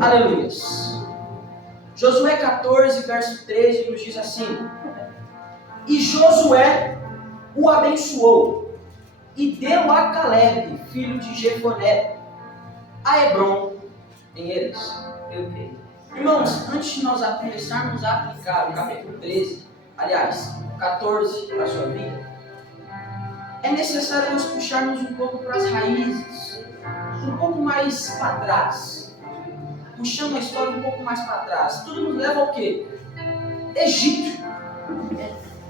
Aleluias. Josué 14, verso 13, nos diz assim: E Josué o abençoou, e deu a Caleb, filho de Jefoné, a Hebron, em eles. Irmãos, antes de nós começarmos a aplicar o capítulo 13, aliás, 14 para a sua vida, é necessário nós puxarmos um pouco para as raízes, um pouco mais para trás, puxando a história um pouco mais para trás. Tudo nos leva ao quê? Egito.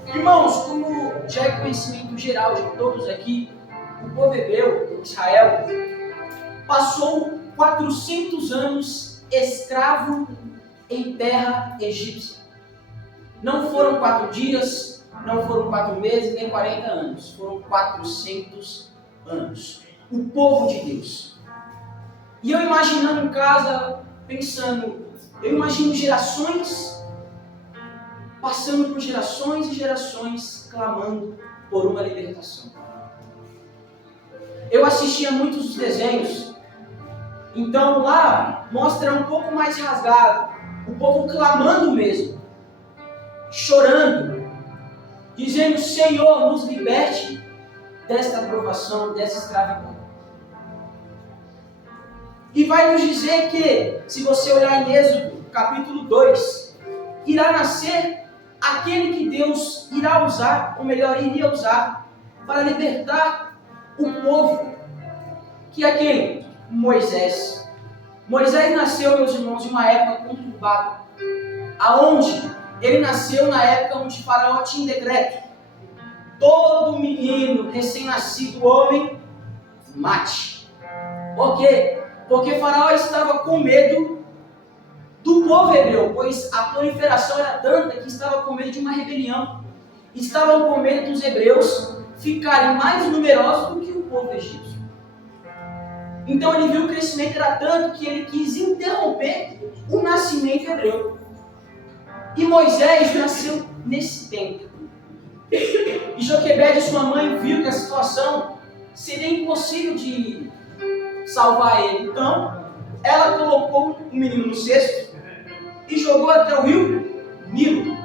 Irmãos, como já é conhecimento geral de todos aqui, o povo hebreu, Israel, passou 400 anos escravo em terra egípcia. Não foram 4 dias, não foram 4 meses, nem 40 anos. Foram 400 anos. O povo de Deus. E eu imaginando em casa, pensando, eu imagino gerações passando por gerações e gerações clamando por uma libertação. Eu assistia muitos dos desenhos, então lá mostra um pouco mais rasgado, o povo clamando mesmo, chorando, dizendo: Senhor, nos liberte desta provação, dessa escravidão. E vai nos dizer que, se você olhar em Êxodo, capítulo 2, irá nascer aquele que Deus irá usar, ou melhor, iria usar, para libertar o povo, que é quem? Moisés. Moisés nasceu, meus irmãos, em uma época conturbada, aonde ele nasceu na época onde Faraó tinha decreto: todo menino recém-nascido homem, mate. Por quê? Porque Faraó estava com medo do povo hebreu, pois a proliferação era tanta que estava com medo de uma rebelião. Estavam com medo dos hebreus ficarem mais numerosos do que o povo egípcio. Então ele viu que o crescimento era tanto que ele quis interromper o nascimento hebreu. E Moisés nasceu nesse tempo. E Joquebede, sua mãe, viu que a situação seria impossível de salvar ele. Então, ela colocou o menino no cesto e jogou até o rio Nilo.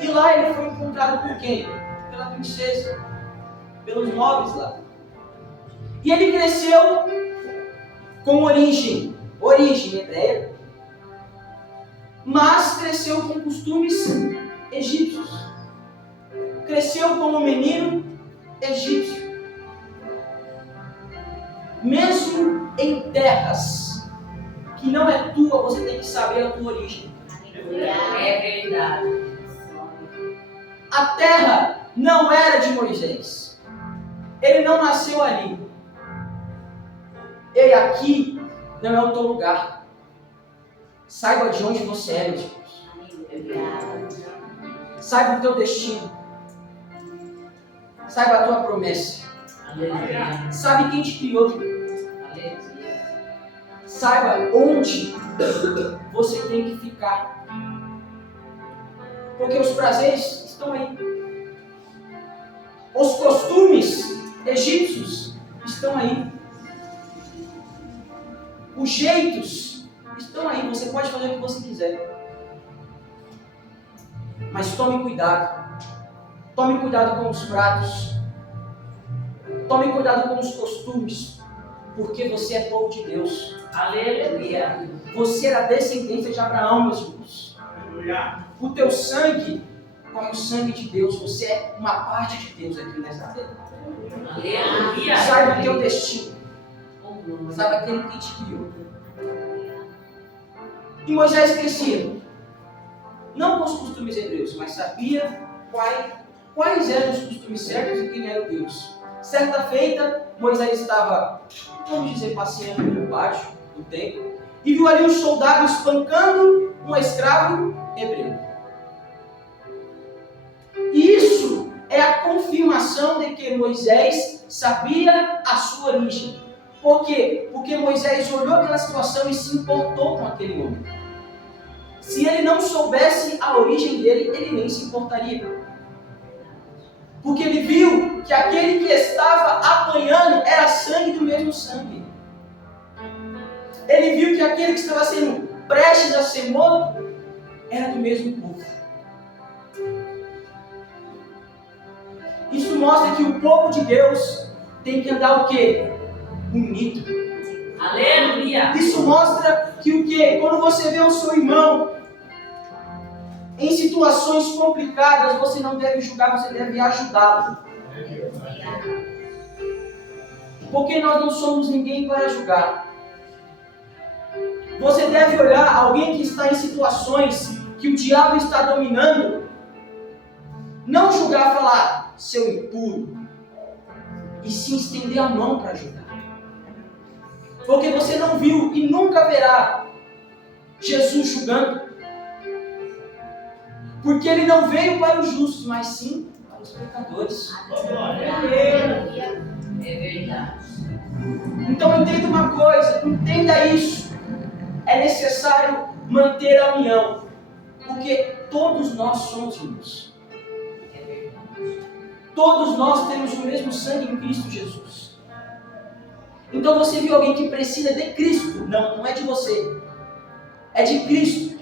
E lá ele foi encontrado por quem? Pela princesa, pelos nobres lá. E ele cresceu com origem hebreia, mas cresceu com costumes egípcios. Cresceu como menino egípcio. Mesmo em terras que não é tua, você tem que saber a tua origem. É verdade. A terra não era de Moisés. Ele não nasceu ali. Ei, aqui não é o teu lugar. Saiba de onde você é, meus irmãos. Saiba o teu destino. Saiba a tua promessa. Aleluia. Sabe quem te criou. Aleluia. Saiba onde você tem que ficar. Porque os prazeres estão aí. Os costumes egípcios estão aí. Os jeitos estão aí. Você pode fazer o que você quiser. Mas tome cuidado. Tome cuidado com os pratos. Tome cuidado com os costumes. Porque você é povo de Deus. Aleluia. Você era descendência de Abraão, meus irmãos. Aleluia. O teu sangue como o sangue de Deus. Você é uma parte de Deus aqui nessa terra. Aleluia. Saiba o teu destino. Saiba aquele que te criou. E Moisés crescia, não com os costumes hebreus, mas sabia quais eram os costumes certos e quem era o Deus. Certa feita, Moisés estava, vamos dizer, passeando no pátio do templo e viu ali um soldado espancando um escravo hebreu. E isso é a confirmação de que Moisés sabia a sua origem. Por quê? Porque Moisés olhou aquela situação e se importou com aquele homem. Se ele não soubesse a origem dele, ele nem se importaria. Porque ele viu que aquele que estava apanhando era sangue do mesmo sangue. Ele viu que aquele que estava sendo prestes a ser morto era do mesmo povo. Isso mostra que o povo de Deus tem que andar o quê? Unido. Aleluia. Isso mostra que o quê? Quando você vê o seu irmão em situações complicadas, você não deve julgar, você deve ajudá-lo. Porque nós não somos ninguém para julgar. Você deve olhar alguém que está em situações que o diabo está dominando, não julgar, falar, seu impuro, e sim estender a mão para ajudar. Porque você não viu e nunca verá Jesus julgando. Porque ele não veio para os justos, mas sim para os pecadores. É verdade. Então entenda uma coisa, entenda isso. É necessário manter a união. Porque todos nós somos irmãos. É verdade. Todos nós temos o mesmo sangue em Cristo Jesus. Então você viu alguém que precisa de Cristo. Não é de você. É de Cristo.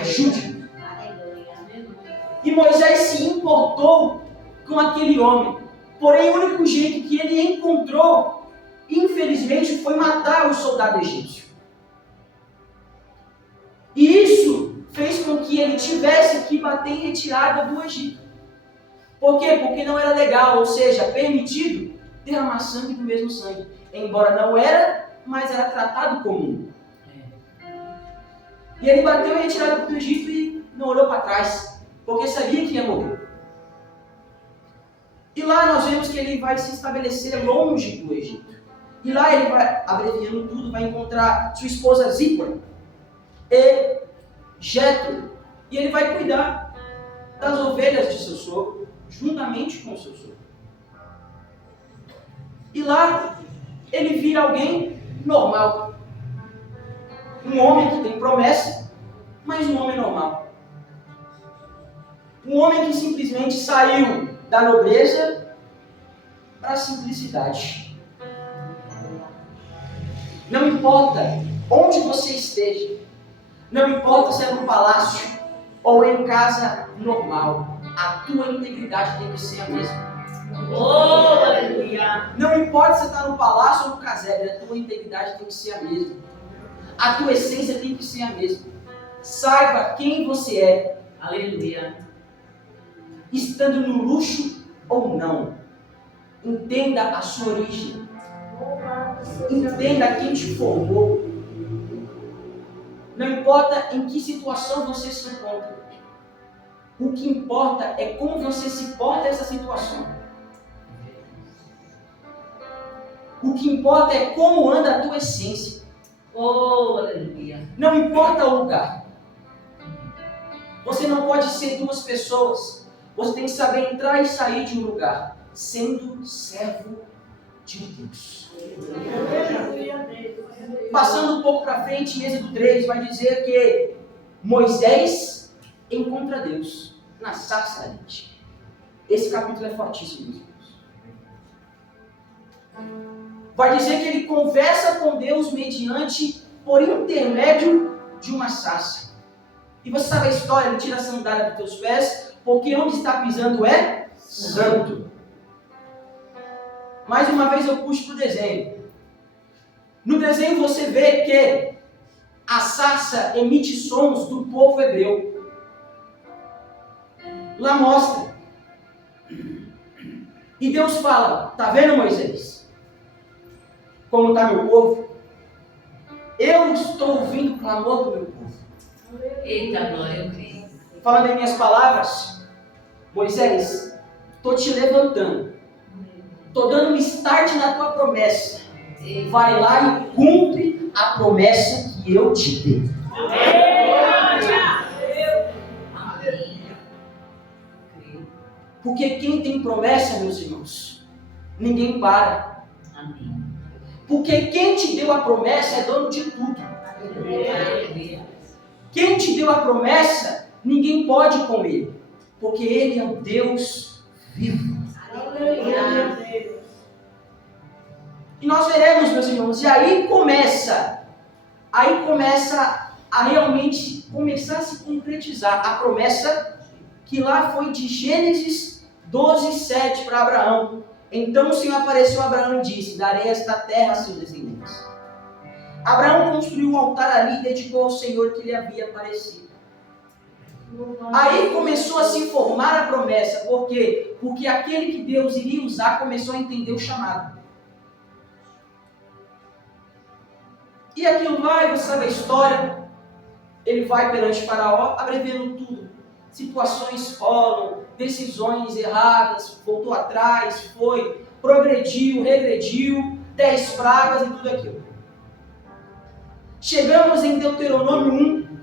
Ajude. E Moisés se importou com aquele homem. Porém, o único jeito que ele encontrou, infelizmente, foi matar o soldado egípcio. E isso fez com que ele tivesse que bater em retirada do Egito. Por quê? Porque não era legal, ou seja, permitido derramar sangue do mesmo sangue. Embora não era, mas era tratado comum. E ele bateu em retirada do Egito e não olhou para trás, porque sabia que ia morrer. E lá nós vemos que ele vai se estabelecer longe do Egito. E lá ele vai, abreviando tudo, vai encontrar sua esposa Zípora e Jétro. E ele vai cuidar das ovelhas de seu sogro, juntamente com o seu sogro. E lá ele vira alguém normal. Um homem que tem promessa, mas um homem normal. Um homem que simplesmente saiu da nobreza para a simplicidade. Não importa onde você esteja, não importa se é no palácio ou em casa normal, a tua integridade tem que ser a mesma. Oh, aleluia. Não importa se você está no palácio ou no casebre, a tua integridade tem que ser a mesma. A tua essência tem que ser a mesma. Saiba quem você é. Aleluia. Estando no luxo ou não. Entenda a sua origem. Entenda quem te formou. Não importa em que situação você se encontra. O que importa é como você se porta nessa situação. O que importa é como anda a tua essência. Oh, aleluia. Não importa o lugar. Você não pode ser duas pessoas. Você tem que saber entrar e sair de um lugar, sendo servo de Deus. Passando um pouco para frente, em Êxodo 3, vai dizer que Moisés encontra Deus na sarça ardente. Esse capítulo é fortíssimo, meus irmãos. Vai dizer que ele conversa com Deus por intermédio de uma sarça. E você sabe a história, ele tira a sandália dos teus pés, porque onde está pisando é santo. Mais uma vez eu puxo para o desenho. No desenho você vê que a sarça emite sons do povo hebreu. Lá mostra. E Deus fala, tá vendo, Moisés? Como está meu povo? Eu estou ouvindo o clamor do meu povo. Eita, glória, eu creio. Falando em minhas palavras, Moisés, estou te levantando. Estou dando um start na tua promessa. Vai lá e cumpre a promessa que eu te dei. Porque quem tem promessa, meus irmãos, ninguém para. Amém. Porque quem te deu a promessa é dono de tudo. Quem te deu a promessa, ninguém pode comer. Porque Ele é o Deus vivo. E nós veremos, meus irmãos, e aí começa aí começa a realmente começar a se concretizar a promessa que lá foi de Gênesis 12:7 para Abraão. Então o Senhor apareceu a Abraão e disse: darei esta terra a seus descendentes. Abraão construiu um altar ali e dedicou ao Senhor que lhe havia aparecido. Aí começou a se formar a promessa. Por quê? Porque aquele que Deus iria usar começou a entender o chamado. E aquilo vai, você sabe a história. Ele vai perante Faraó, abreviando tudo. Situações rolam, decisões erradas, voltou atrás, foi, progrediu, regrediu, 10 pragas e tudo aquilo. Chegamos em Deuteronômio 1,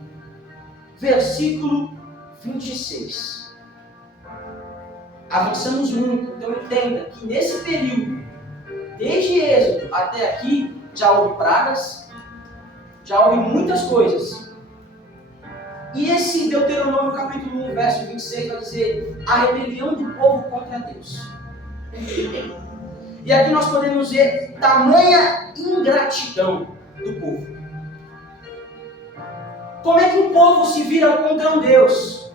versículo 26. Avançamos muito, então entenda que nesse período, desde Êxodo até aqui, já houve pragas, já houve muitas coisas. E esse Deuteronômio capítulo 1, verso 26 vai dizer a rebelião do povo contra Deus. E aqui nós podemos ver tamanha ingratidão do povo. Como é que o povo se vira contra um Deus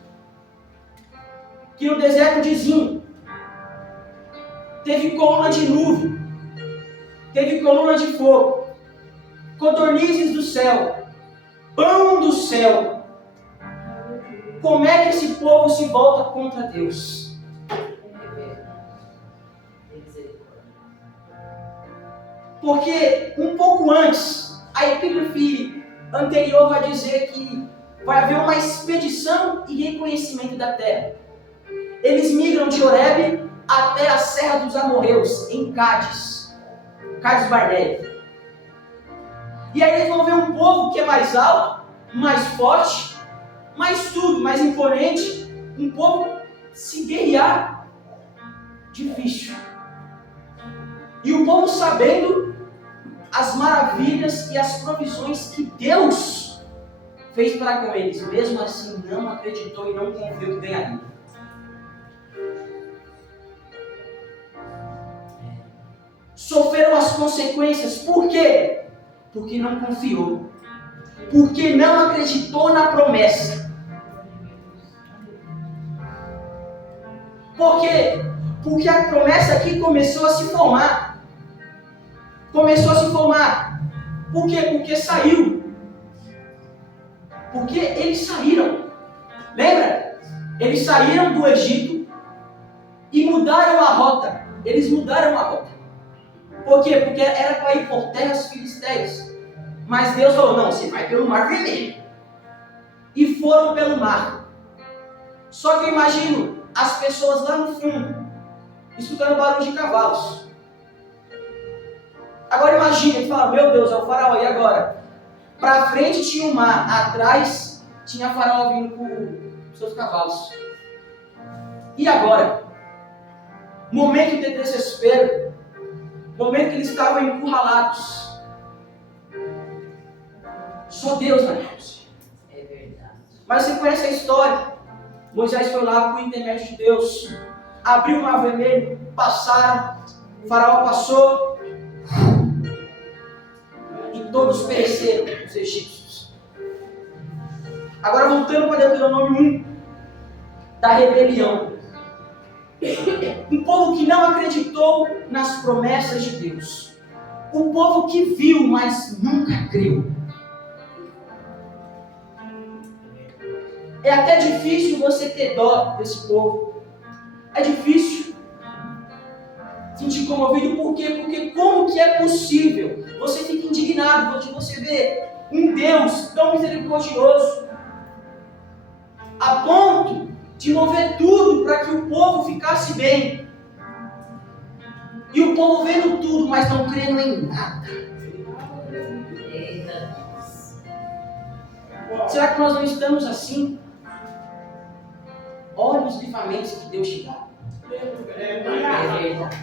que no deserto de Zim teve coluna de nuvem, teve coluna de fogo, codornizes do céu, pão do céu? Como é que esse povo se volta contra Deus? Porque um pouco antes, a epígrafe anterior vai dizer que vai haver uma expedição e reconhecimento da terra. Eles migram de Horebe até a Serra dos Amorreus, em Cádiz Barneia. E aí eles vão ver um povo que é mais alto, mais forte, mais tudo, mais imponente, um povo se guerrear difícil. E o povo sabendo as maravilhas e as provisões que Deus fez para com eles, mesmo assim não acreditou e não confiou que ganharia. Sofreram as consequências, por quê? Porque não confiou, porque não acreditou na promessa. Por quê? Porque a promessa aqui começou a se formar. Começou a se formar. Por quê? Porque saiu. Porque eles saíram. Lembra? Eles saíram do Egito e mudaram a rota. Eles mudaram a rota. Por quê? Porque era para ir por terras filisteias. Mas Deus falou, não, você vai pelo Mar Vermelho. E foram pelo mar. Só que eu imagino as pessoas lá no fundo, escutando barulho de cavalos. Agora imagina, ele fala, meu Deus, é o faraó, e agora? Para frente tinha o mar, atrás tinha o faraó vindo com seus cavalos. E agora? Momento de desespero, momento que eles estavam encurralados. Só Deus na causa. É verdade. Mas você conhece a história. Moisés foi lá por intermédio de Deus, abriu o mar vermelho, passaram, o faraó passou e todos pereceram, os egípcios. Agora voltando para Deuteronômio 1, da rebelião. Um povo que não acreditou nas promessas de Deus. Um povo que viu, mas nunca creu. É até difícil você ter dó desse povo. É difícil sentir comovido. Por quê? Porque como que é possível? Você fica indignado quando você vê um Deus tão misericordioso a ponto de mover tudo para que o povo ficasse bem. E o povo vendo tudo, mas não crendo em nada. Eita. Será que nós não estamos assim? Olha os livramentos que Deus te dá. É verdade.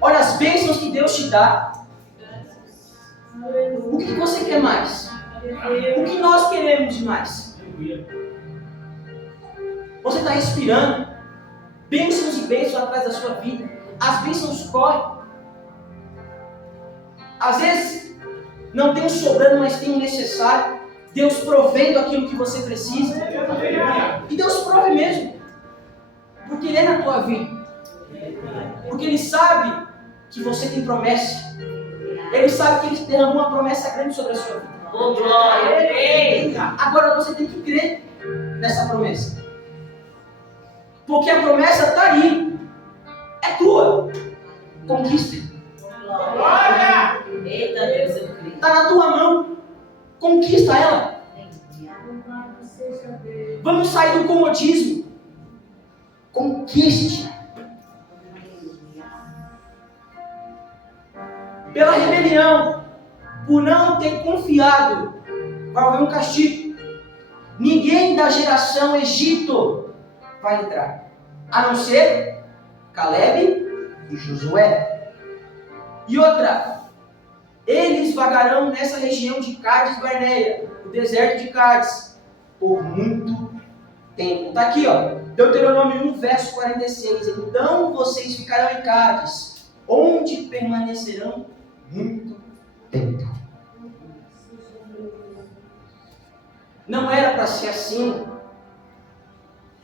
Olha as bênçãos que Deus te dá. O que você quer mais? O que nós queremos mais? Você está respirando. Bênçãos e bênçãos atrás da sua vida. As bênçãos correm. Às vezes, Não tem um sobrando, mas tem um necessário. Deus provendo aquilo que você precisa. E Deus prove mesmo. Porque Ele é na tua vida. Porque Ele sabe que você tem promessa. Ele sabe que Ele derramou uma promessa grande sobre a sua vida. Oh, glória! Agora você tem que crer nessa promessa. Porque a promessa está aí. É tua. Conquista. Glória! Eita Deus, eu creio. Está na tua mão. Conquista ela. Vamos sair do comodismo. Conquiste. Pela rebelião, por não ter confiado, vai haver um castigo. Ninguém da geração Egito vai entrar, a não ser Caleb e Josué. E outra, eles vagarão nessa região de Cádiz Barneia, o deserto de Cádiz, por muito tempo. Está aqui, ó, Deuteronômio 1, verso 46. Então vocês ficarão em Cádiz, onde permanecerão muito tempo. Não era para ser assim.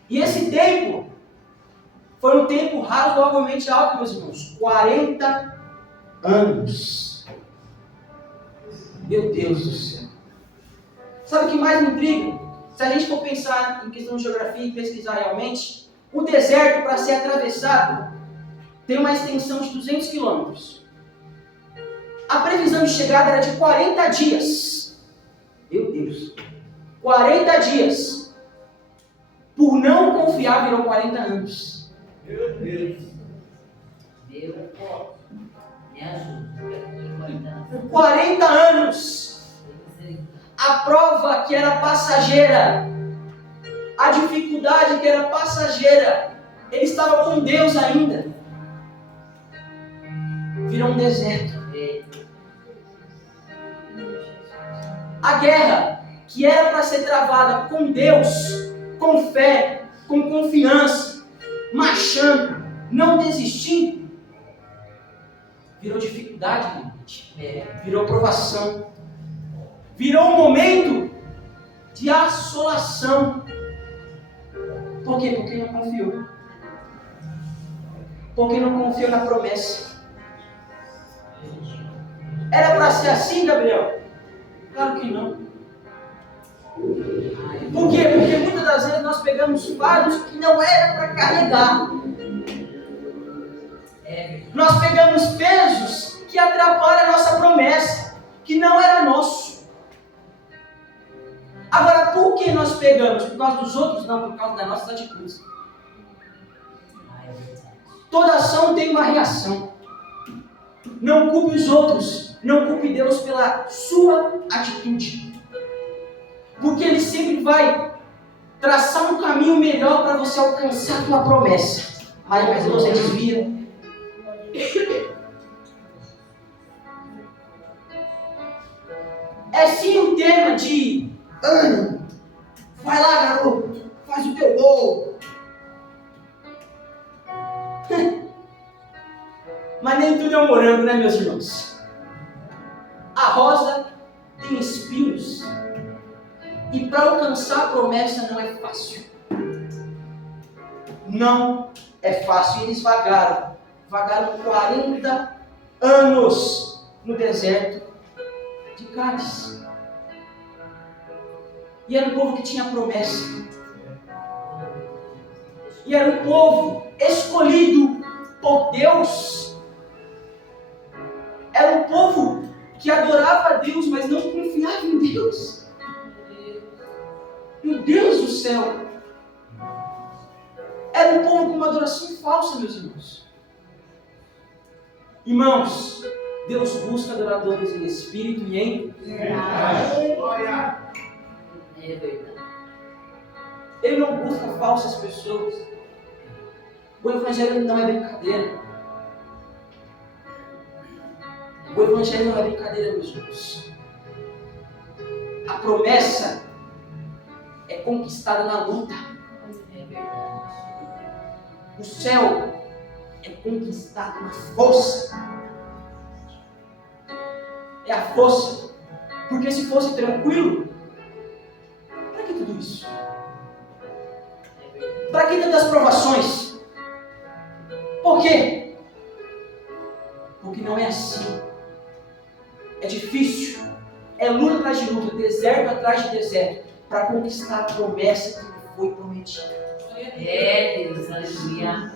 E esse tempo foi um tempo razoavelmente alto, meus irmãos. 40 anos. Meu Deus do céu. Sabe o que mais me intriga? Se a gente for pensar em questão de geografia e pesquisar realmente, o deserto, para ser atravessado, tem uma extensão de 200 quilômetros. A previsão de chegada era de 40 dias. Meu Deus. 40 dias. Por não confiar, virou 40 anos. Meu Deus. Deus. Me ajuda. 40 anos. A prova que era passageira. A dificuldade que era passageira. Ele estava com Deus ainda. Virou um deserto. A guerra que era para ser travada com Deus, com fé, com confiança, marchando, não desistindo, virou dificuldade, virou provação, virou um momento de assolação. Por quê? Porque não confiou. Porque não confiou na promessa. Era para ser assim, Gabriel? Claro que não. Por quê? Porque muitas das vezes nós pegamos fardos que não era para carregar. Nós pegamos pesos que atrapalham a nossa promessa, que não era nosso. Agora, por que nós pegamos? Por causa dos outros? Não, por causa das nossas atitudes. Toda ação tem uma reação. Não culpe os outros, não culpe Deus pela sua atitude. Porque Ele sempre vai traçar um caminho melhor para você alcançar a tua promessa. Mas você desvia. É sim um tema de ânimo. Vai lá, garoto, faz o teu gol. Mas nem tudo é um morango, né, meus irmãos? A rosa tem espinhos. E para alcançar a promessa não é fácil. Não é fácil. E eles vagaram 40 anos no deserto de Cádiz. E era um povo que tinha promessa. E era um povo escolhido por Deus. Era um povo que adorava a Deus, mas não confiava em Deus. Meu Deus do céu! Era um povo com uma adoração falsa, meus irmãos. Irmãos, Deus busca adoradores em espírito e em verdade. Ele não busca falsas pessoas. O Evangelho não é brincadeira. O Evangelho não é brincadeira, meus irmãos. A promessa é conquistada na luta. O céu é conquistado na força. É a força. Porque se fosse tranquilo, para que tudo isso? Para que tantas provações? Por quê? Porque não é assim. É difícil. É luta atrás de luta, deserto atrás de deserto, para conquistar a promessa que foi prometida. Deus, aleluia.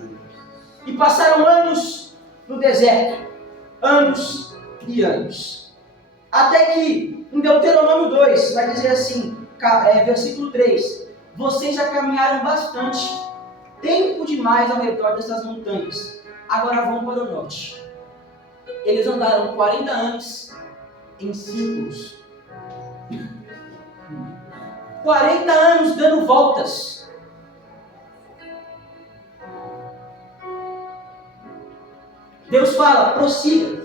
E passaram anos no deserto. Anos e anos. Até que, em Deuteronômio 2, vai dizer assim, versículo 3. Vocês já caminharam bastante, tempo demais ao redor dessas montanhas. Agora vão para o norte. Eles andaram 40 anos em círculos. 40 anos dando voltas. Deus fala, prossiga.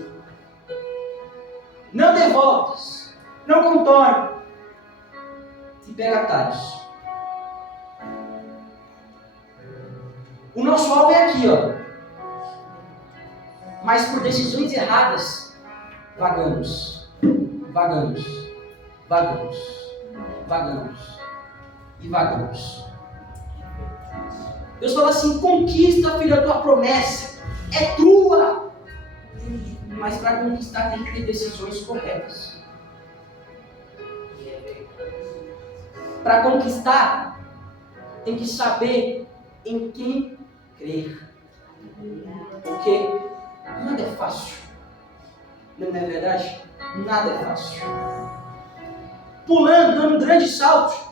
Não dê voltas. Não contorne. E pega atalhos. O nosso alvo é aqui, ó. Mas por decisões erradas, vagamos. Vagamos. Vagamos. Vagamos. E vagamos. Deus fala assim, conquista, filho, a tua promessa. É tua. Mas para conquistar tem que ter decisões corretas. Para conquistar, tem que saber em quem crer. Porque nada é fácil. Não é verdade? Nada é fácil. Pulando, dando um grande salto.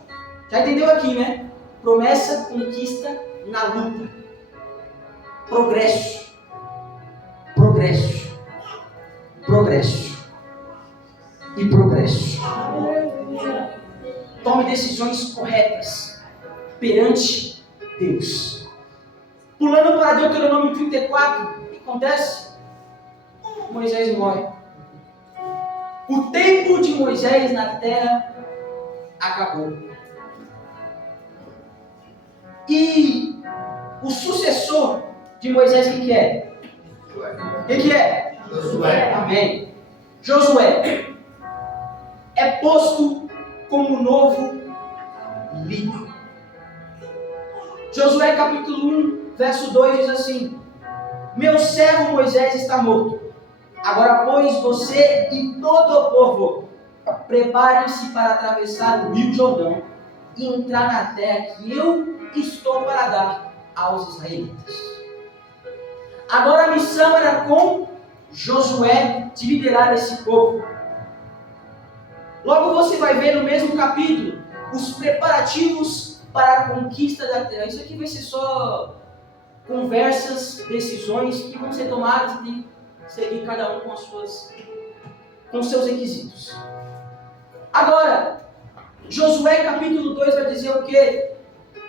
Já entendeu aqui, né? Promessa, conquista na luta. Progresso. Progresso. Progresso. E progresso. Tome decisões corretas perante Deus. Pulando para Deuteronômio 34, o que acontece? Moisés morre. O tempo de Moisés na terra acabou. E o sucessor de Moisés, o que é? O que é? Josué. Amém. Josué é posto como novo líder. Josué capítulo 1, verso 2 diz assim: meu servo Moisés está morto. Agora, pois, você e todo o povo preparem-se para atravessar o rio Jordão e entrar na terra que eu estou para dar aos israelitas. Agora a missão era com Josué de liderar esse povo. Logo você vai ver no mesmo capítulo os preparativos para a conquista da terra. Isso aqui vai ser só conversas, decisões que vão ser tomadas e tem que seguir cada um com seus requisitos. Agora, Josué capítulo 2 vai dizer o que?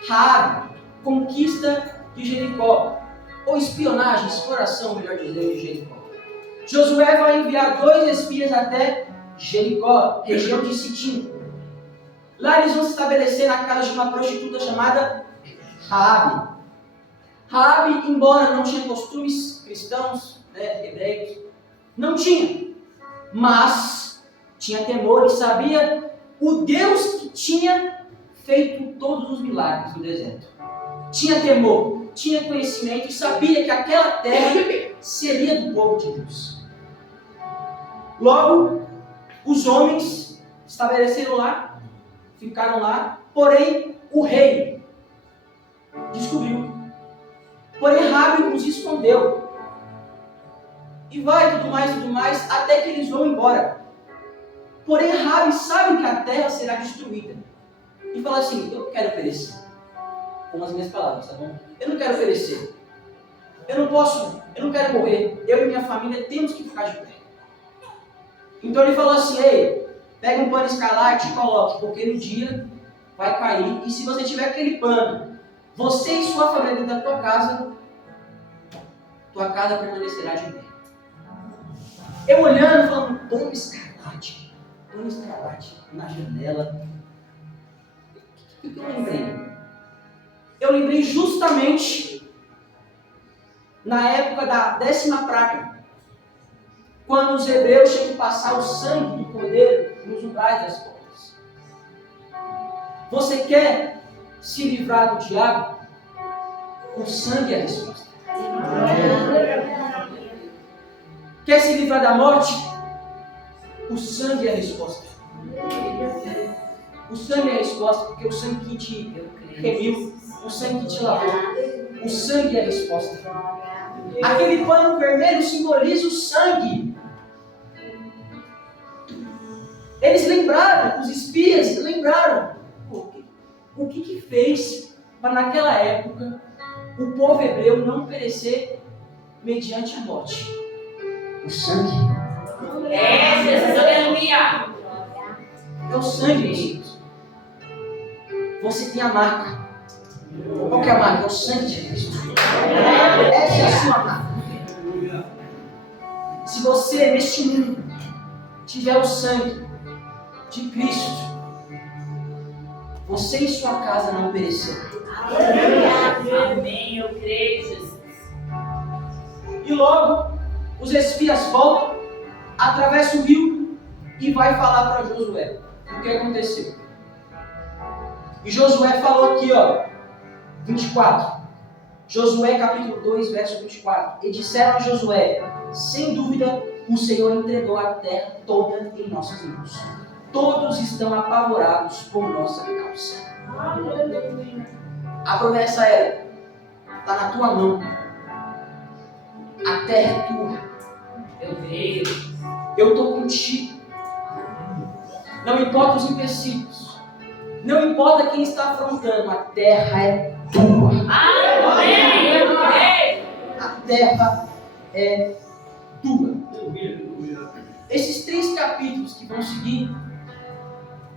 Raabe, conquista de Jericó. Ou espionagem, exploração, melhor dizendo, de Jericó. Josué vai enviar 2 espias até Jericó, região de Sitim. Lá eles vão se estabelecer na casa de uma prostituta chamada Raabe. Raabe, embora não tinha costumes cristãos, hebreus, não tinha, mas tinha temor e sabia o Deus que tinha feito todos os milagres no deserto. Tinha temor, tinha conhecimento e sabia que aquela terra seria do povo de Deus. Logo, os homens estabeleceram lá, ficaram lá, porém o rei descobriu. Porém Raabe os escondeu. E vai tudo mais, até que eles vão embora. Porém Raabe sabe que a terra será destruída. E fala assim, eu quero perecer. Com as minhas palavras, tá bom? Eu não quero perecer. Eu não quero morrer. Eu e minha família temos que ficar de pé. Então ele falou assim, ei, pega um pano escarlate e coloque, porque no dia vai cair. E se você tiver aquele pano, você e sua família dentro da tua casa permanecerá de pé. Eu olhando, falando, pano escarlate na janela. O que eu lembrei? Eu lembrei justamente na época da 10ª praga, quando os hebreus tinham que passar o sangue do cordeiro nos umbrais das portas. Você quer se livrar do diabo? O sangue é a resposta. Quer se livrar da morte? O sangue é a resposta. O sangue é a resposta, porque o sangue que te remiu, o sangue que te lavou, o sangue é a resposta. Aquele pano vermelho simboliza o sangue. Eles lembraram, os espias lembraram o que fez para naquela época o povo hebreu não perecer mediante a morte. O sangue. Jesus, aleluia. É o sangue, Jesus. Você tem a marca. Qual que é a marca? É o sangue de Cristo. Essa é a sua marca. Se você, neste mundo, tiver o sangue de Cristo, você e sua casa não perecerão. Amém, eu creio, Jesus. E logo, os espias voltam, atravessam o rio e vai falar para Josué o que aconteceu. E Josué falou aqui, 24. Josué capítulo 2, verso 24. E disseram a Josué: sem dúvida, o Senhor entregou a terra toda em nossas mãos. Todos estão apavorados por nossa causa. A promessa era: está na tua mão. A terra é tua. Eu creio. Eu estou contigo. Não importa os empecilhos. Não importa quem está afrontando. A terra é tua. Amém, eu creio. A terra é tua. Esses 3 capítulos que vão seguir,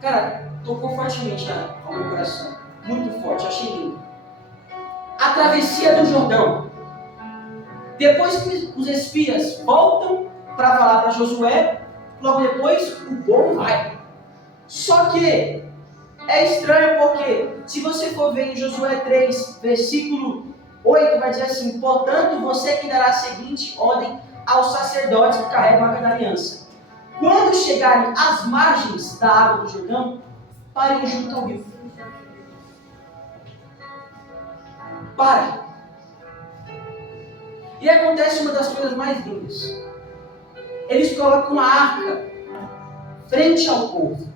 cara, tocou fortemente ao meu coração. Muito forte, achei lindo. A travessia do Jordão. Depois que os espias voltam para falar para Josué, logo depois o povo vai. Só que é estranho porque, se você for ver em Josué 3, versículo 8, vai dizer assim: portanto, você que dará a seguinte ordem aos sacerdotes que carregam a arca da aliança: quando chegarem às margens da água do Jordão, parem junto ao rio. Para. E acontece uma das coisas mais lindas. Eles colocam a arca frente ao povo.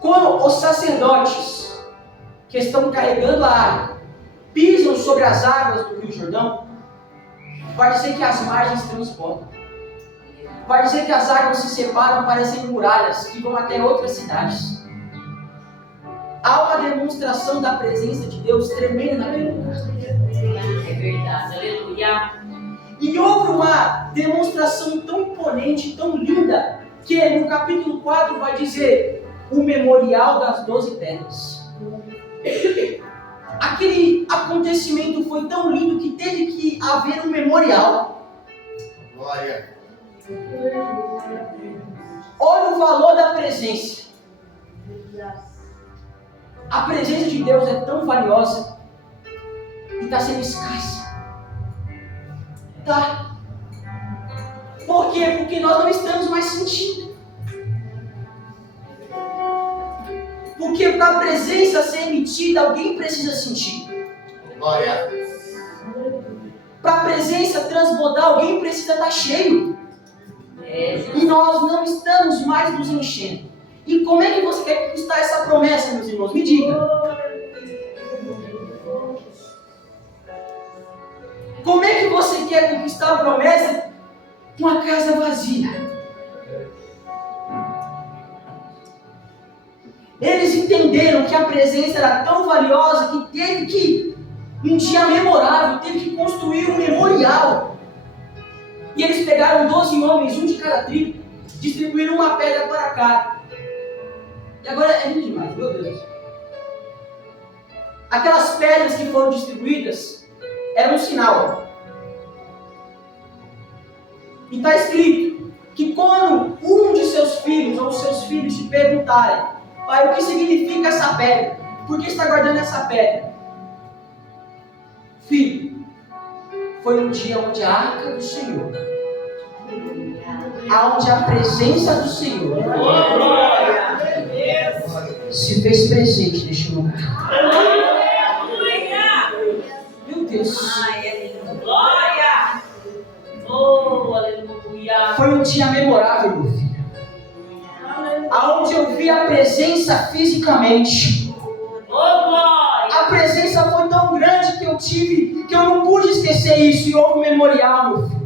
Quando os sacerdotes que estão carregando a arca pisam sobre as águas do Rio Jordão, vai dizer que as margens transbordam. Vai dizer que as águas se separam, parecem muralhas que vão até outras cidades. Há uma demonstração da presença de Deus tremenda naquele lugar. É verdade, aleluia. E houve uma demonstração tão imponente, tão linda, que no capítulo 4 vai dizer o memorial das 12 pedras. Aquele acontecimento foi tão lindo que teve que haver um memorial. Glória. Olha o valor da presença. A presença de Deus é tão valiosa e está sendo escassa. Tá? Por quê? Porque nós não estamos mais sentindo. Porque para a presença ser emitida, alguém precisa sentir. Glória. Para a presença transbordar, alguém precisa estar cheio. E nós não estamos mais nos enchendo. E como é que você quer conquistar essa promessa, meus irmãos? Me diga. Como é que você quer conquistar a promessa com a casa vazia? Eles entenderam que a presença era tão valiosa que teve que, um dia memorável, teve que construir um memorial. E eles pegaram 12 homens, um de cada tribo, distribuíram uma pedra para cada. E agora é lindo demais, meu Deus. Aquelas pedras que foram distribuídas eram um sinal. E está escrito que quando um de seus filhos ou seus filhos te perguntarem: pai, o que significa essa pedra? Por que está guardando essa pedra? Filho, foi um dia onde a arca do Senhor, aonde a presença do Senhor se fez presente neste lugar. Meu Deus. Glória! Oh, aleluia! Foi um dia memorável, meu filho. Aonde eu vi a presença fisicamente. Oh, glória! A presença foi tão grande que eu não pude esquecer isso. E houve um memorial, meu filho.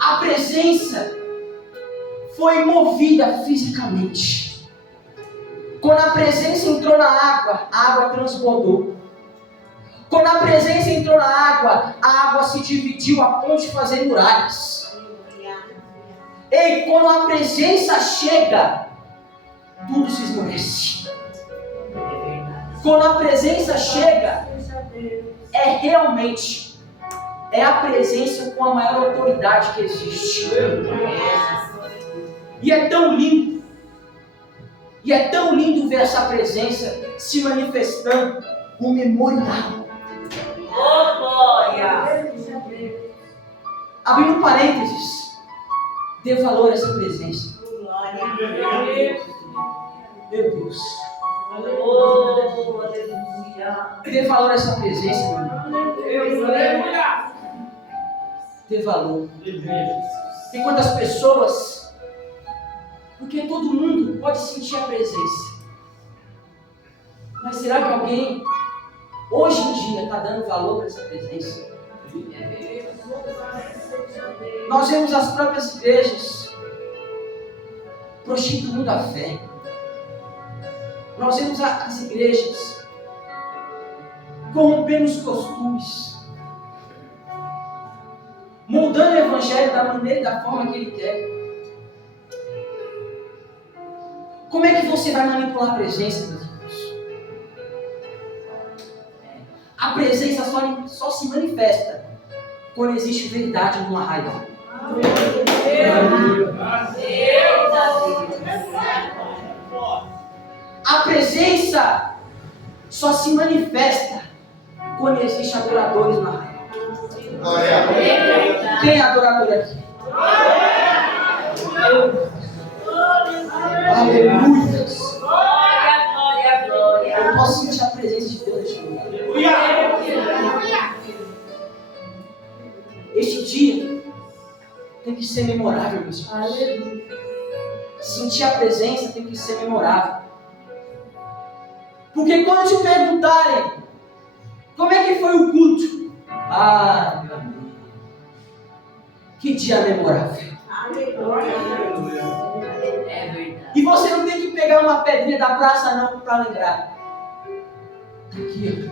A presença foi movida fisicamente. Quando a presença entrou na água, a água transbordou. Quando a presença entrou na água, a água se dividiu a ponto de fazer muralhas. E quando a presença chega, tudo se esmorece. Quando a presença chega, realmente a presença com a maior autoridade que existe. E é tão lindo. E é tão lindo ver essa presença se manifestando com memorial. Oh, glória! Abrindo parênteses, dê valor a essa presença. Meu Deus. Oh, aleluia! Dê valor a essa presença, meu irmão. Dê valor. Tem quantas pessoas, porque todo mundo pode sentir a presença. Mas será que alguém, hoje em dia, está dando valor para essa presença? Nós vemos as próprias igrejas prostituindo a fé. Nós vemos as igrejas corrompendo os costumes, moldando o evangelho da maneira e da forma que ele quer. Como é que você vai manipular a presença, meus irmãos? A presença só se manifesta quando existe verdade no arraial. A presença só se manifesta quando existe adoradores no arraial. Quem é adorador aqui? Aleluia! Glória, glória! Eu posso sentir a presença de Deus neste lugar. Este dia tem que ser memorável, meus irmãos. Sentir a presença tem que ser memorável. Porque quando te perguntarem como é que foi o culto, meu amigo, que dia memorável. É verdade. E você não tem que pegar uma pedrinha da praça não para lembrar. Aqui,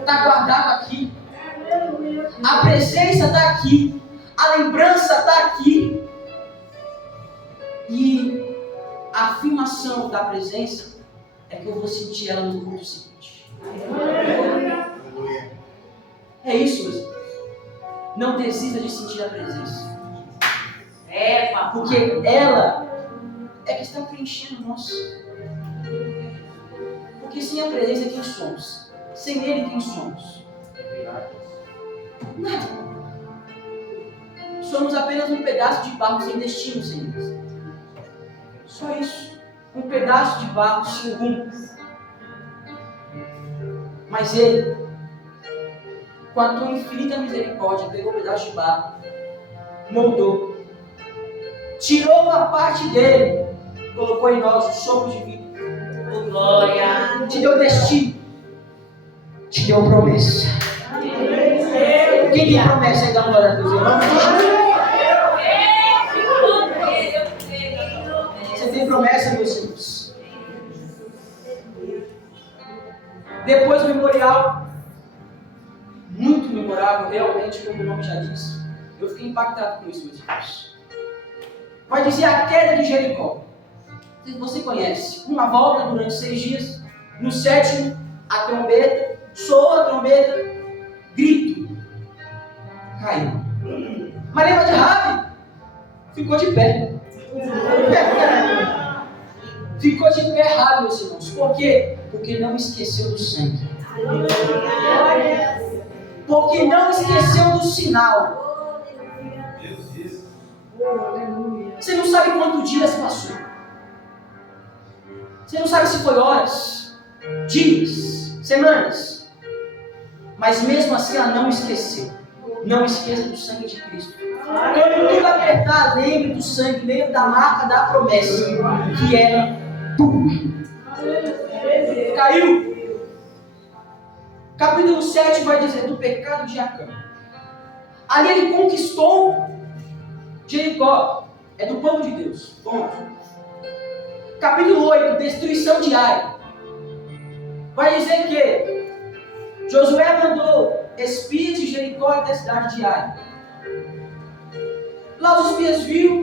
está guardado aqui. A presença está aqui. A lembrança está aqui. E a afirmação da presença é que eu vou sentir ela no culto seguinte. É isso, meus irmãos. Não desista de sentir a presença. Porque ela é que está preenchendo nós. Porque sem a presença, quem somos? Sem Ele, quem somos? Nada. Somos apenas um pedaço de barro sem destino, Senhor. Só isso. Um pedaço de barro sem rumo. Mas Ele, com a tua infinita misericórdia, pegou um pedaço de barro, moldou, tirou uma parte dele, colocou em nós o sopro de vida. Glória! Te deu destino, te deu promessa. Quem tem promessa aí, dá glória a Deus? Em nome de Jesus. Você tem promessa, meus irmãos? Depois do memorial, muito memorável, realmente, como o nome já diz. Eu fiquei impactado com isso, meus irmãos. Vai dizer a queda de Jericó. Você conhece. Uma volta durante 6 dias. No 7º, a trombeta. Soou a trombeta. Grito. Caiu. Mas lembra de Rabi? Ficou de pé. Ficou de pé Rabi, meus irmãos. Por quê? Porque não esqueceu do sangue. porque não esqueceu do sinal. Você não sabe quantos dias passou. Você não sabe se foi horas, dias, semanas. Mas mesmo assim ela não esqueceu. Não esqueça do sangue de Cristo. Quando tudo apertar, lembre do sangue, lembre da marca da promessa, que era tua. Caiu. Capítulo 7 vai dizer do pecado de Acã. Ali ele conquistou Jericó. É do povo de Deus. Ponto. Capítulo 8, destruição de Ai. Vai dizer que Josué mandou espias de Jericó até a cidade de Ai. Lá os espias viram,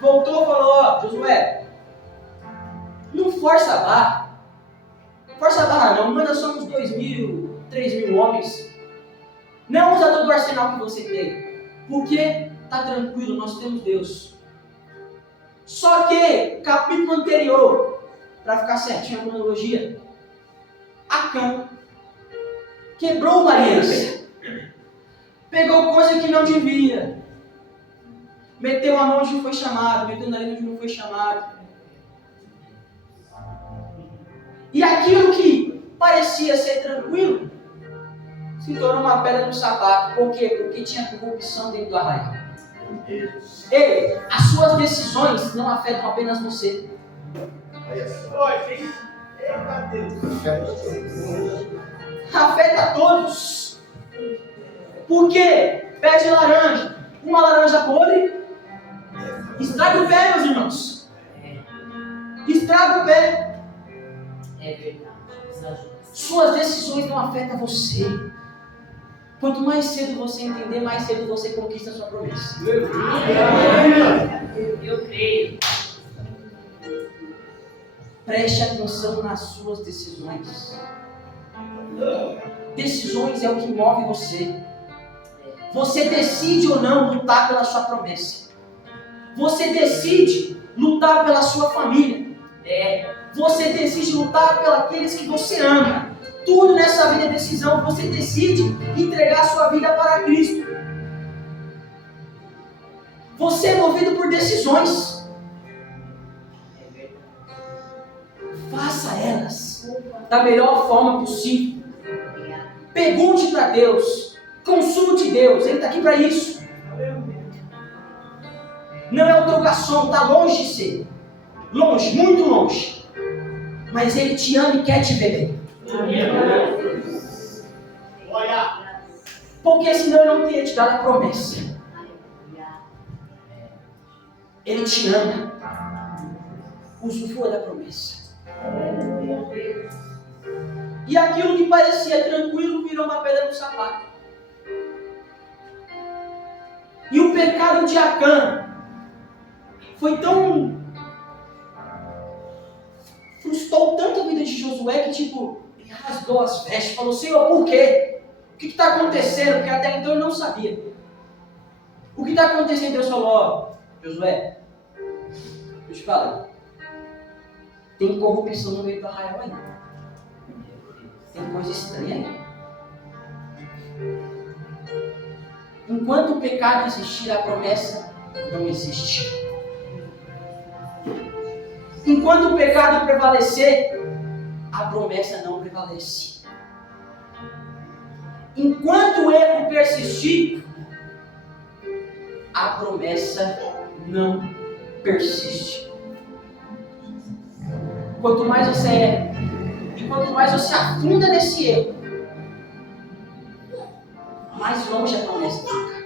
voltou, falou, Josué, não força a barra. Força a barra não, manda só uns 2.000, 3.000 homens. Não usa todo o arsenal que você tem. Porque está tranquilo, nós temos Deus. Só que, capítulo anterior, para ficar certinho a cronologia, Acã quebrou uma aliança, pegou coisa que não devia, meteu a mão onde não foi chamado, meteu na língua onde não foi chamado, e aquilo que parecia ser tranquilo se tornou uma pedra no sapato. Por quê? Porque tinha corrupção dentro do arraial. Ei, as suas decisões não afetam apenas você. Afeta a todos. Porque pé de laranja, uma laranja podre, estraga o pé, meus irmãos. Estraga o pé. É verdade. Suas decisões não afetam você. Quanto mais cedo você entender, mais cedo você conquista a sua promessa. Eu creio. Preste atenção nas suas decisões. Decisões é o que move você. Você decide ou não lutar pela sua promessa. Você decide lutar pela sua família. Você decide lutar pelos que você ama. Tudo nessa vida é decisão. Você decide entregar a sua vida para Cristo. Você é movido por decisões. Faça elas da melhor forma possível. Pergunte para Deus. Consulte Deus. Ele está aqui para isso. Não é o teu garçom, está longe de ser. Longe, muito longe. Mas Ele te ama e quer te ver bem. Porque senão eu não teria te dado a promessa. Ele te ama. Usufrua da promessa. E aquilo que parecia tranquilo virou uma pedra no sapato. E o pecado de Acã foi tão... frustrou tanto a vida de Josué que ele rasgou as vestes e falou, Senhor, por quê? O que está acontecendo? Porque até então ele não sabia. O que está acontecendo? Deus falou, Josué, eu te falo, tem corrupção no meio do arraial aí. Tem coisa estranha aí. Enquanto o pecado existir, a promessa não existe. Enquanto o pecado prevalecer, a promessa não prevalece. Enquanto o erro persistir, a promessa não persiste. Quanto mais você erra, e quanto mais você afunda nesse erro, mais longe a promessa fica.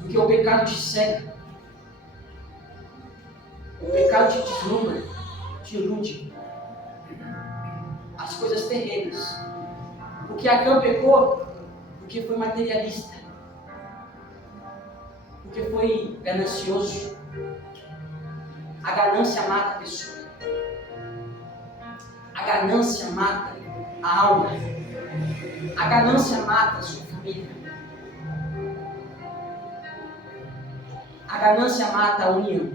Porque o pecado te cega. O pecado te deslumbra, te ilude. As coisas terrenas. Porque Acã pecou porque foi materialista. Porque foi ganancioso. A ganância mata a pessoa. A ganância mata a alma. A ganância mata a sua família. A ganância mata a união.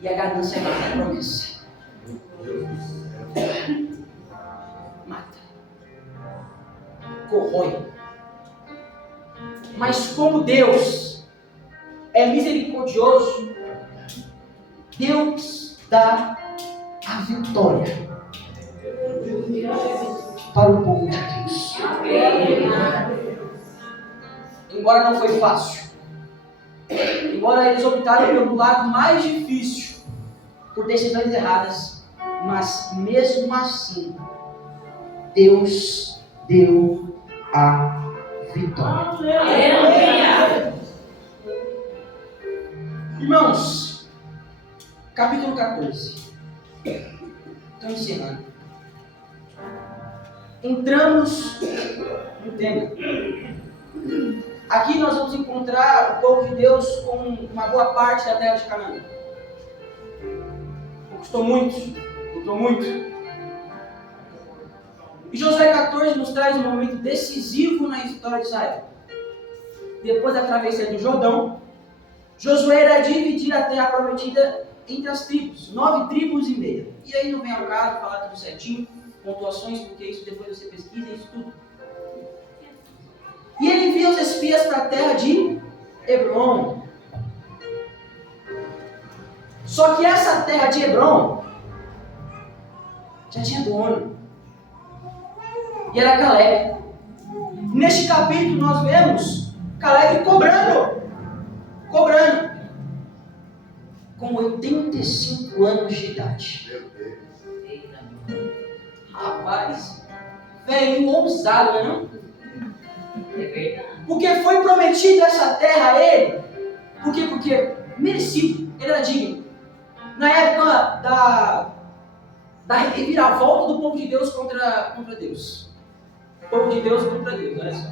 E a ganância mata a promessa. Mata. corrói. Mas como Deus é misericordioso, Deus dá a vitória para o povo de Deus. Embora não foi fácil, embora eles optaram pelo lado mais difícil, por decisões erradas, mas mesmo assim, Deus deu a vitória. Irmãos, capítulo 14. Estou encerrando. Entramos no tema. Aqui nós vamos encontrar o povo de Deus com uma boa parte da terra de Canaã. Custou muito, lutou muito. E Josué 14 nos traz um momento decisivo na história de Israel. Depois da travessia do Jordão, Josué irá dividir a terra prometida entre as tribos, 9 tribos e meia. E aí não vem ao caso falar tudo certinho, pontuações, porque isso depois você pesquisa, isso tudo. E ele envia os espias para a terra de Hebrom. Só que essa terra de Hebrom já tinha dono. E era Caleb. Neste capítulo nós vemos Caleb cobrando. Com 85 anos de idade. Meu Deus. Rapaz, velho ousado, não é não? É verdade. Porque foi prometida essa terra a ele. Por quê? Porque merecido, ele era digno. Na época da reviravolta do povo de Deus contra Deus. O povo de Deus contra Deus, olha só.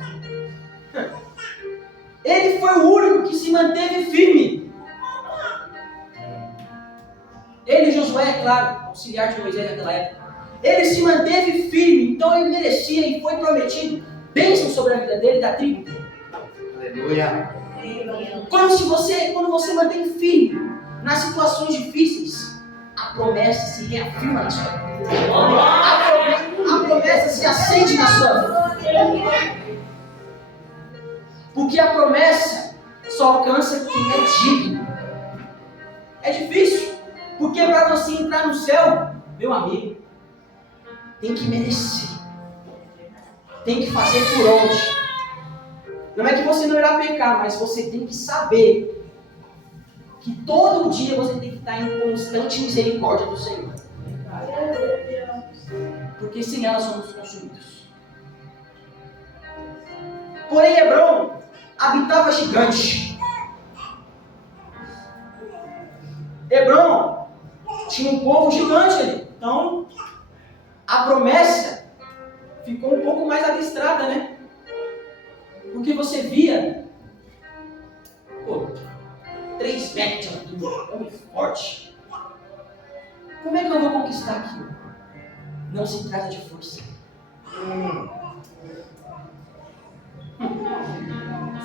Ele foi o único que se manteve firme. Ele e Josué, é claro, auxiliar de Moisés naquela época. Ele se manteve firme, então ele merecia e foi prometido bênção sobre a vida dele e da tribo dele. Aleluia. Quando você mantém firme nas situações difíceis, a promessa se reafirma na sua vida. A promessa se acende na sua vida. Porque a promessa só alcança quem é digno. É difícil. Porque para você entrar no céu, meu amigo, tem que merecer. Tem que fazer por onde. Não é que você não irá pecar, mas você tem que saber que todo dia você tem que estar em constante misericórdia do Senhor. Porque sem ela somos consumidos. Porém, Hebrom habitava gigante. Hebrom tinha um povo gigante ali. Então, a promessa ficou um pouco mais abstrata, né? Porque você via 3 metros de altura, homem forte. Como é que eu vou conquistar aquilo? Não se trata de força.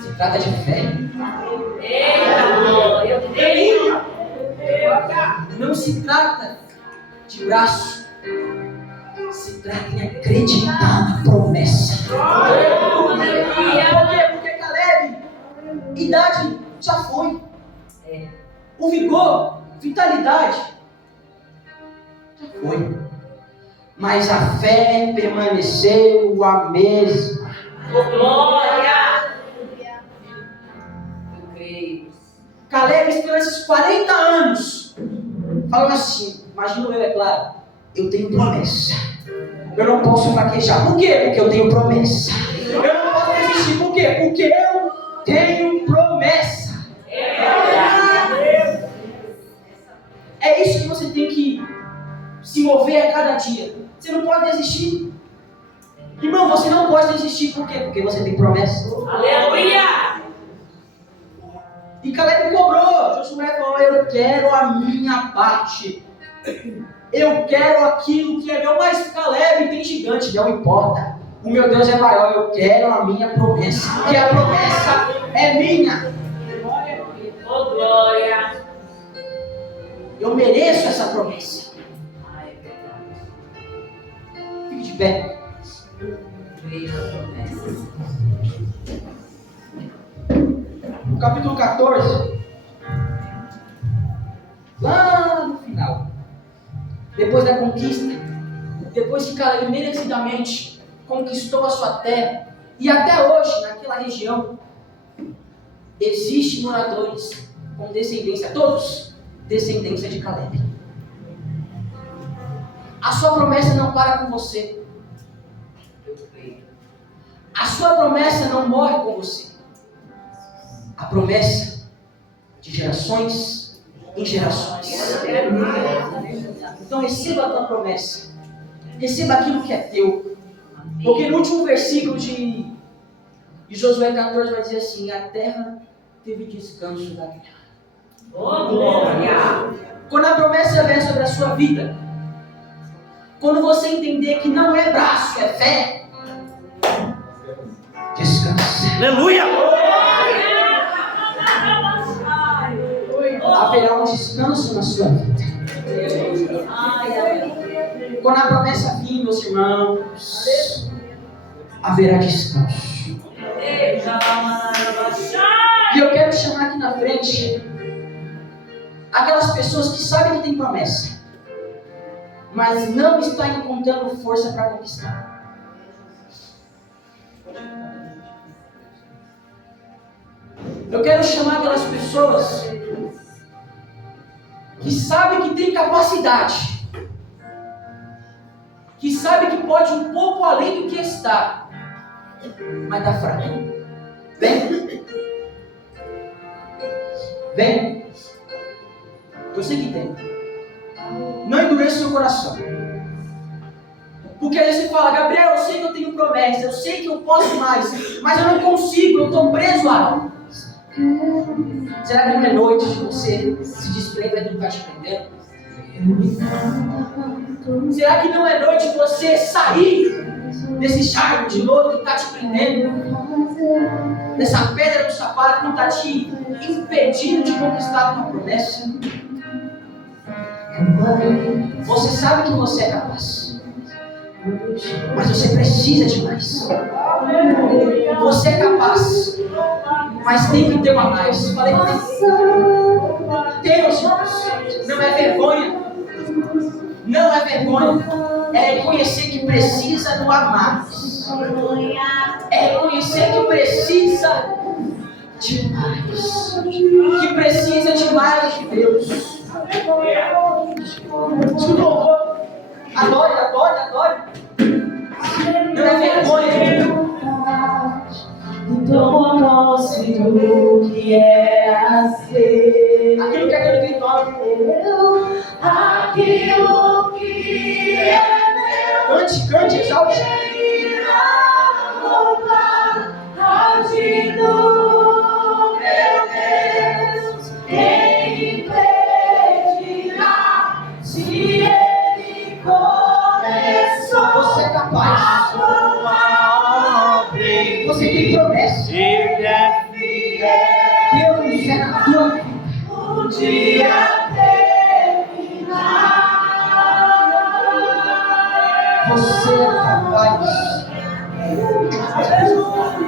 Se trata de fé. Não se trata de braço. Se trata em acreditar na promessa. Por quê? Porque Caleb, idade já foi. O vigor, vitalidade, já foi. Mas a fé permaneceu a mesma. Glória! Eu creio. Caleb esperou esses 40 anos, falando assim, imagino eu, é claro, eu tenho promessa. Eu não posso fraquejar. Por quê? Porque eu tenho promessa. Eu não posso desistir. Por quê? Porque eu tenho promessa. É isso que você tem que se mover a cada dia. Você não pode desistir. Irmão, você não pode desistir. Por quê? Porque você tem promessa. Aleluia! E Caleb cobrou. Josué falou, eu quero a minha parte. Eu quero aquilo que é meu. Mas Caleb tem gigante, não importa. O meu Deus é maior. Eu quero a minha promessa. Porque a promessa é minha. Oh, glória! Eu mereço essa promessa. Fique de pé. Creio na promessa. no capítulo 14, lá no final, depois da conquista, depois que Caleb merecidamente conquistou a sua terra, e até hoje, naquela região, existem moradores com descendência, todos descendência de Caleb. A sua promessa não para com você. A sua promessa não morre com você. A promessa de gerações em gerações. Então receba a tua promessa. Receba aquilo que é teu. Porque no último versículo de Josué 14 vai dizer assim: a terra teve descanso da guerra. Oh, glória! Quando a promessa vem sobre a sua vida, quando você entender que não é braço, é fé, descanse. Aleluia! Haverá um descanso na sua vida. Quando a promessa vir, meus irmãos, haverá descanso. E eu quero chamar aqui na frente aquelas pessoas que sabem que tem promessa, mas não estão encontrando força para conquistar. Eu quero chamar aquelas pessoas que sabem que tem capacidade, que sabem que pode um pouco além do que está, mas está fraco. Vem. Eu sei que tem. Não endureça seu coração. Porque às vezes você fala: Gabriel, eu sei que eu tenho promessa, eu sei que eu posso mais, mas eu não consigo, eu estou preso a algo. Será que não é noite de você se desprender do que está te prendendo? Será que não é noite de você sair desse charco de lodo que está te prendendo? Dessa pedra do sapato que não está te impedindo de conquistar a tua promessa? Você sabe que você é capaz, mas você precisa de mais. Você é capaz, mas tem que ter uma mais. Falei que tem. Deus, não é vergonha. Não é vergonha. É reconhecer que precisa do amar. É reconhecer que precisa de mais. Que precisa de mais de Deus. Escuta o louvor. Adore, adore, adore. Não é vergonha. Então a posse do que é ser. Aquilo que aquele gritou. Aquilo que é meu. Cante, cante, exalte. Quem impedirá se ele começou? Você é capaz. Você tem promessa. Ele é fiel. Deus é na tua vida. Um dia